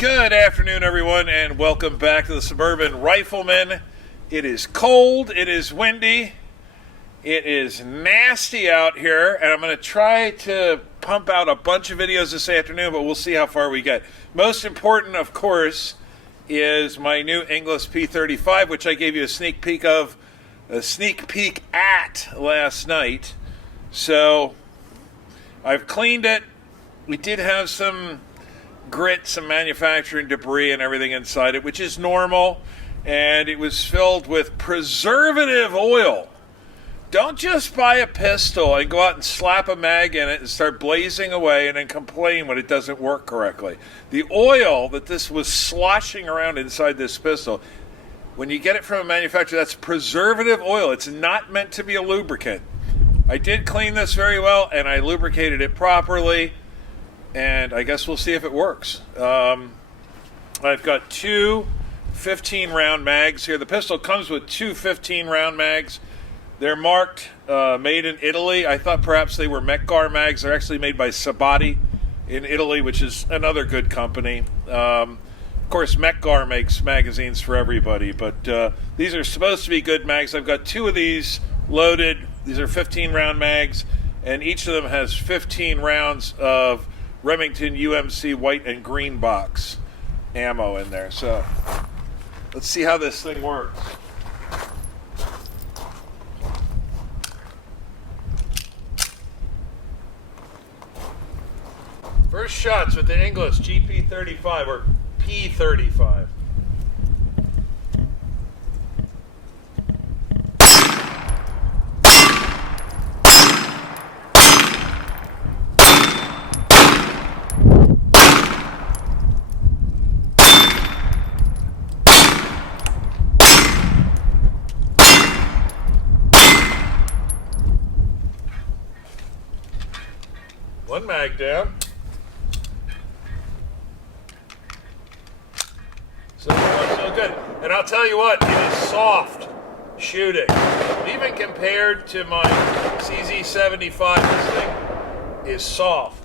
Good afternoon, everyone, and welcome back to the Suburban Rifleman. It is cold, it is windy, it is nasty out here, and I'm going to try to pump out a bunch of videos this afternoon, but we'll see how far we get. Most important, of course, is my new Inglis P-35, which I gave you a sneak peek at last night. So I've cleaned it. We did have some grit, some manufacturing debris and everything inside it, which is normal, and it was filled with preservative oil. Don't just buy a pistol and go out and slap a mag in it and start blazing away and then complain when it doesn't work correctly. The oil that this was sloshing around inside this pistol, when you get it from a manufacturer, that's preservative oil. It's not meant to be a lubricant. I did clean this very well, and I lubricated it properly, and I guess we'll see if it works. I've got two 15-round mags here. The pistol comes with two 15-round mags. They're marked made in Italy. I thought perhaps they were Mekgar mags. They're actually made by Sabati in Italy, which is another good company. Of course, Mekgar makes magazines for everybody, but these are supposed to be good mags. I've got two of these loaded. These are 15-round mags, and each of them has 15 rounds of Remington UMC white and green box ammo in there. So let's see how this thing works. First shots with the Inglis GP35 or P-35. One mag down. So far, so good. And I'll tell you what, it is soft shooting. Even compared to my CZ75, this thing is soft.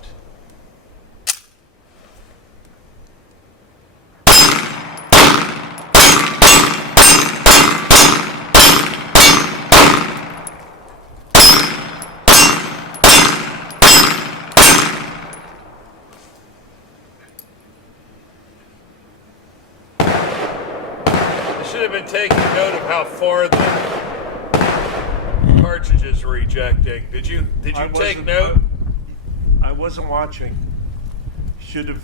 Should have been taking note of how far the cartridges were ejecting. Did you take note? I wasn't watching. Should have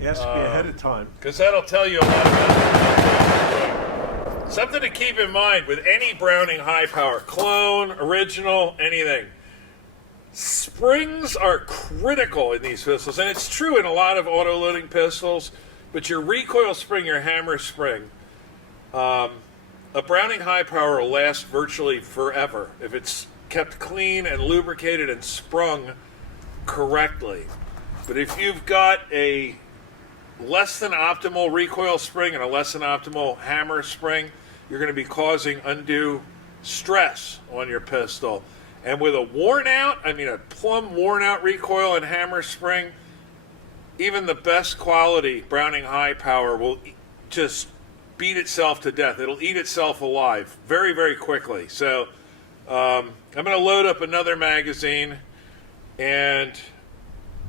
asked me ahead of time. Because that'll tell you a lot about it. Something to keep in mind with any Browning high power, clone, original, anything. Springs are critical in these pistols, and it's true in a lot of auto-loading pistols, but your recoil spring, your hammer spring, a Browning high power will last virtually forever if it's kept clean and lubricated and sprung correctly. But if you've got a less than optimal recoil spring and a less than optimal hammer spring, you're going to be causing undue stress on your pistol. And with a plumb worn out recoil and hammer spring, even the best quality Browning high power will just beat itself to death. It'll eat itself alive very, very quickly. So I'm going to load up another magazine, and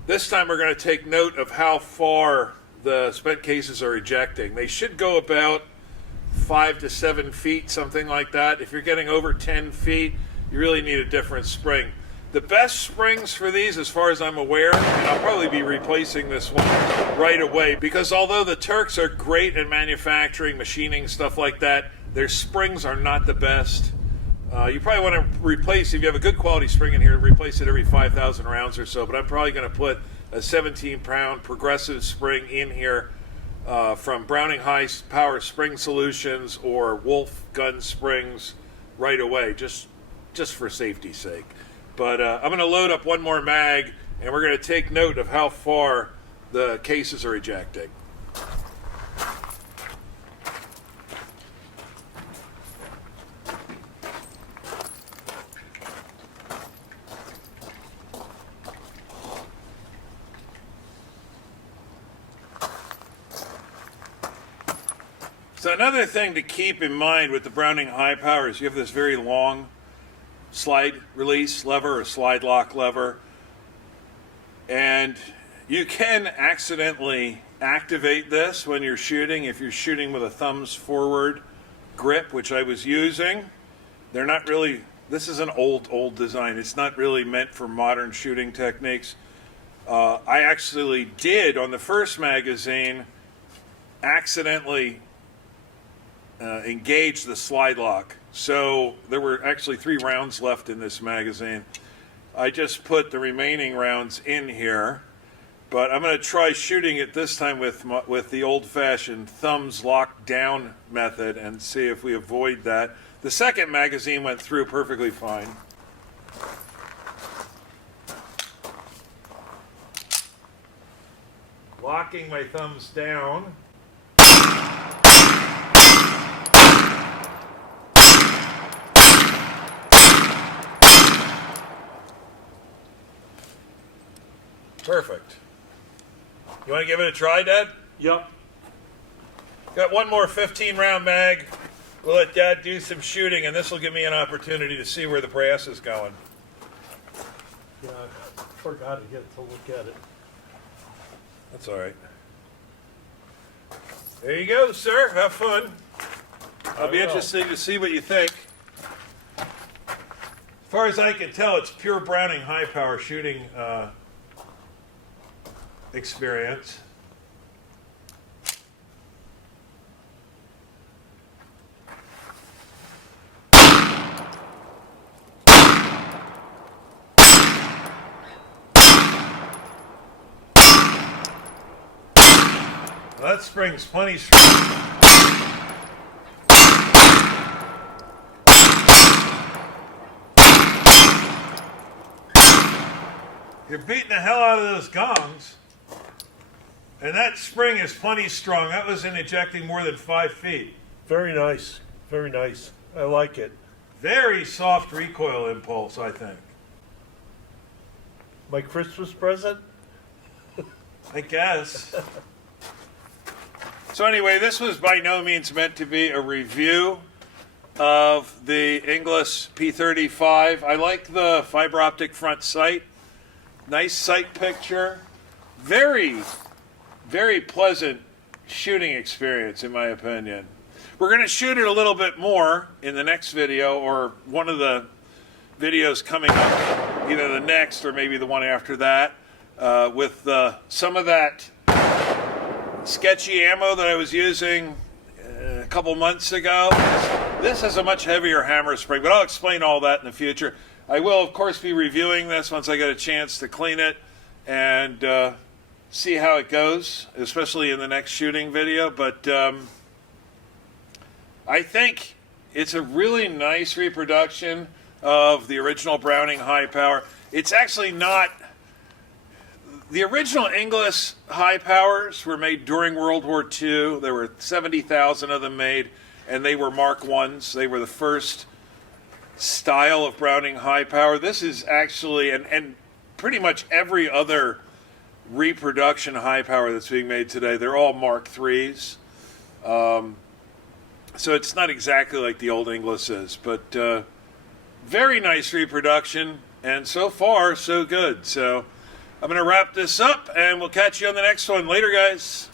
this time we're going to take note of how far the spent cases are ejecting. They should go about 5 to 7 feet, something like that. If you're getting over 10 feet, you really need a different spring. The best springs for these, as far as I'm aware, and I'll probably be replacing this one right away, because although the Turks are great at manufacturing, machining, stuff like that, their springs are not the best. You probably want to replace, if you have a good quality spring in here, replace it every 5,000 rounds or so, but I'm probably going to put a 17-pound progressive spring in here from Browning High Power Spring Solutions or Wolf Gun Springs right away, just for safety's sake. But I'm going to load up one more mag, and we're going to take note of how far the cases are ejecting. So another thing to keep in mind with the Browning High Power is you have this very long slide release lever or slide lock lever, and you can accidentally activate this when you're shooting if you're shooting with a thumbs forward grip, which I was using. They're not really, this is an old design. It's not really meant for modern shooting techniques. I actually did on the first magazine accidentally engage the slide lock. So there were actually 3 rounds left in this magazine. I just put the remaining rounds in here, but I'm going to try shooting it this time with the old-fashioned thumbs locked down method and see if we avoid that. The second magazine went through perfectly fine. Locking my thumbs down. Perfect. You want to give it a try, Dad? Yep. Got one more 15-round mag. We'll let Dad do some shooting, and this will give me an opportunity to see where the brass is going. Yeah, I forgot to get to look at it. That's all right. There you go, sir. Have fun. I'll be interested to see what you think. As far as I can tell, it's pure Browning high power shooting experience. Well, that spring's plenty strong. You're beating the hell out of those gongs. And that spring is plenty strong. That was in ejecting more than 5 feet. Very nice. Very nice. I like it. Very soft recoil impulse, I think. My Christmas present? I guess. So anyway, this was by no means meant to be a review of the Inglis P-35. I like the fiber optic front sight. Nice sight picture. Very pleasant shooting experience, in my opinion. We're going to shoot it a little bit more in the next video, or one of the videos coming up, either the next or maybe the one after that, with some of that sketchy ammo that I was using a couple months ago. This has a much heavier hammer spring, but I'll explain all that in the future. I will, of course, be reviewing this once I get a chance to clean it and see how it goes, especially in the next shooting video. But I think it's a really nice reproduction of the original Browning high power. It's actually not. The original Inglis high powers were made during World War II. There were 70,000 of them made, and they were Mark I's. They were the first style of Browning high power. This is actually, and pretty much every other reproduction high power that's being made today, they're all Mark III's. So it's not exactly like the old Inglis is, but very nice reproduction, and so far, so good. So I'm going to wrap this up, and we'll catch you on the next one. Later, guys.